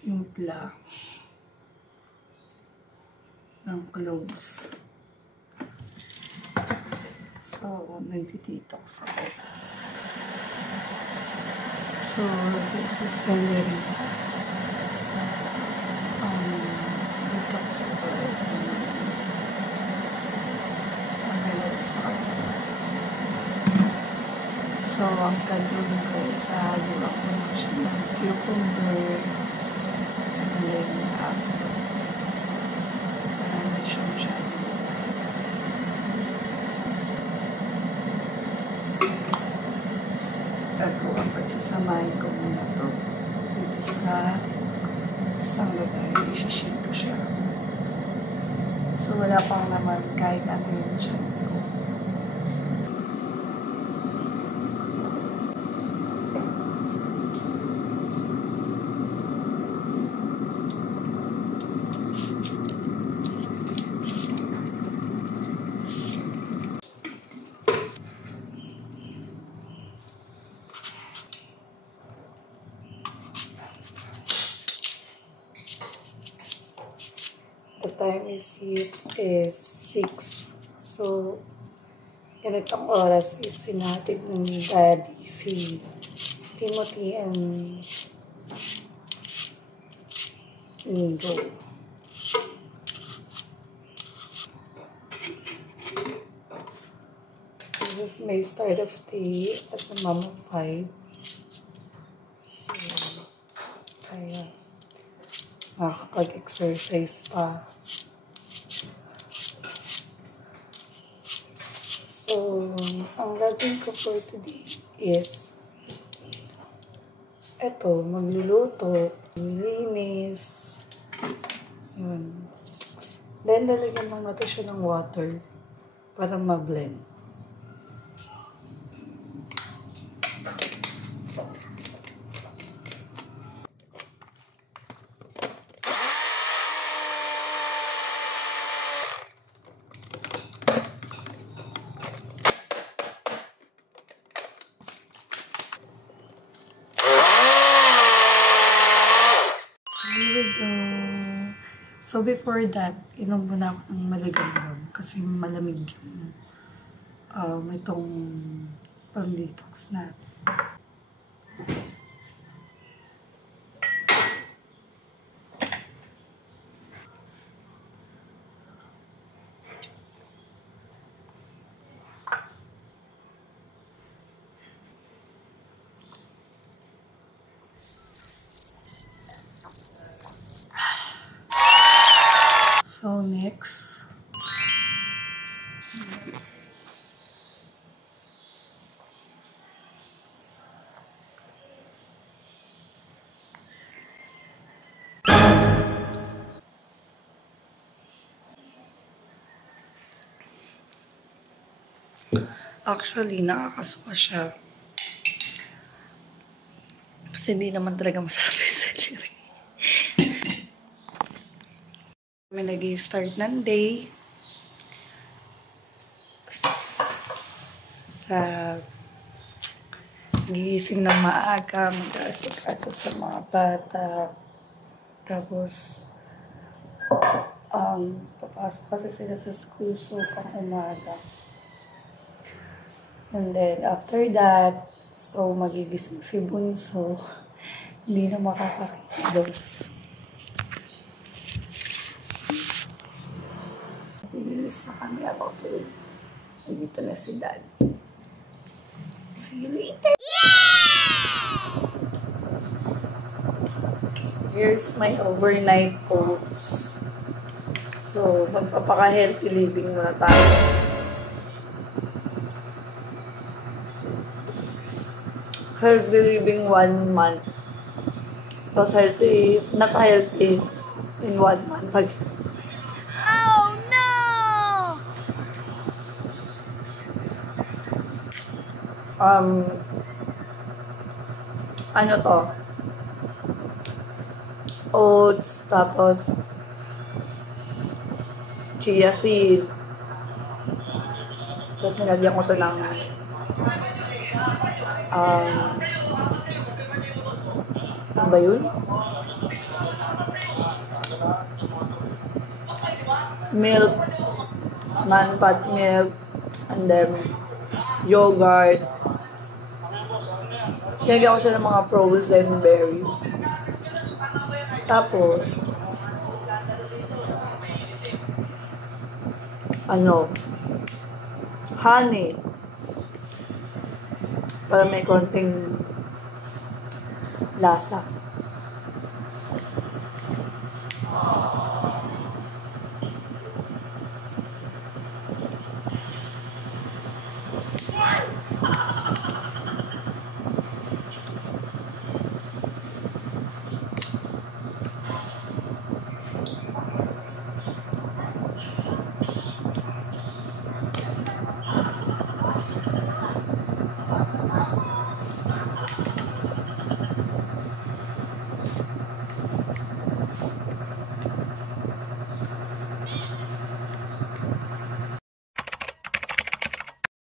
timpla ng cloves. So, nagtitox ako. So, this is celery. Detox ito. Magalat sa kanya. So, ang gagawin ko is haluan ko lang siya ng cucumber. And then, marami siyang masyado. Ang pagsasamahin ko muna to dito sa isang lugar. I-shake ko siya. So, wala pang naman kahit ano yung tiyan ko. The time is 6. So, ganitong oras is sinatid ng daddy si Timothy and Nigo. This is my start of day as a mom of 5. So, kaya makakapag-exercise pa. So, ang gagawin ko for today is eto, magluluto, linis, yun. Then, lalagyan lang natin siya ng water para ma-blend. So, before that, inom muna ako ng maligamgam kasi malamig yung itong pang-detox na. So, next. Actually, nakakasuka siya. Kasi hindi naman talaga masarap yung celery. Kami nag-i-start ng day sa gigising ng maaga, mag-asik-asa sa mga bata. Tapos, papasok kasi sila sa school, so pang umaga. And then, after that, so magigising si Bunso, hindi na makakakilos. Bilis na kami about food. Dito na si Dad. See you later! Yeah! Here's my overnight oats. So, magpapaka-healthy living muna tayo. Healthy living 1 month. Tapos healthy, naka-healthy in 1 month. Oh no! Ano to? Oats, tapos chia seed. Tapos nilagyan ko to ng ano ba yun? milk, non-fat milk, and then yogurt. Sinagyan ko siya ng mga frozen berries. Tapos, honey. Para may konting lasa.